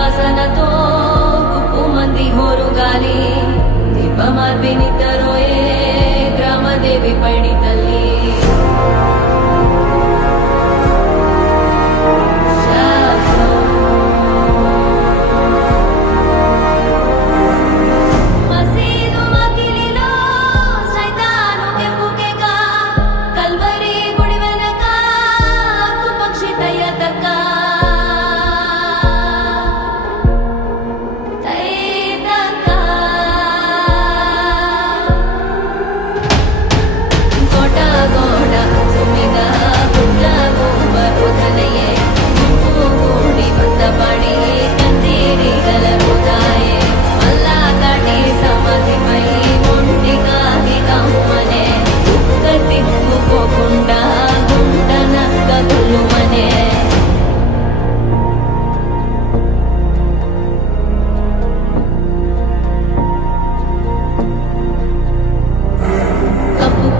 వాసనతో గుప్పు మంది హోరుగాలి దీపమార్పినిద్దరోయే గ్రామదేవి పైడి తల్లి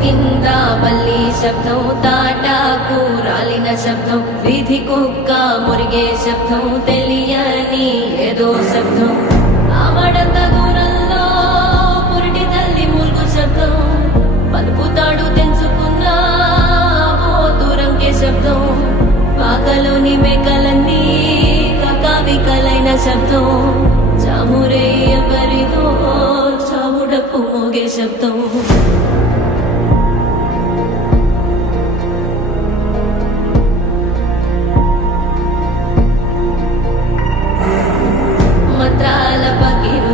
కింద బల్లి శబ్దం తాటాకు రాలిన శబ్దం వీధి కుక్క మురిగే శబ్దం తెలియని ఏదో శబ్దం ఆమడంత దూరంలో పురిటి తల్లి మూల్గు శబ్దం పలుకుతాడు తెంచుకున్న దూరంకే శబ్దం పాకలోని మేకలన్నీ కకావికలైన శబ్దం చామురే ఎవరిదో చావుడప్పు మోగే శబ్దం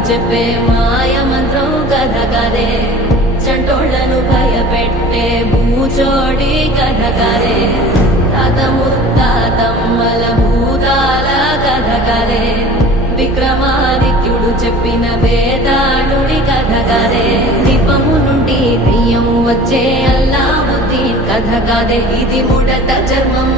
చెప్పే మాయ మంత్రం కథ కదే చంటోళ్లను భయపెట్టే భూచోడి కథ కదే తాత ముత్తాతమ్మల భూతాల కథ కదే విక్రమాదిత్యుడు చెప్పిన వేదాడుడి కథ కదే దీపము నుండి దెయ్యం వచ్చే అల్లావుద్దీన్ కథ కదే ఇది ముడత చర్మం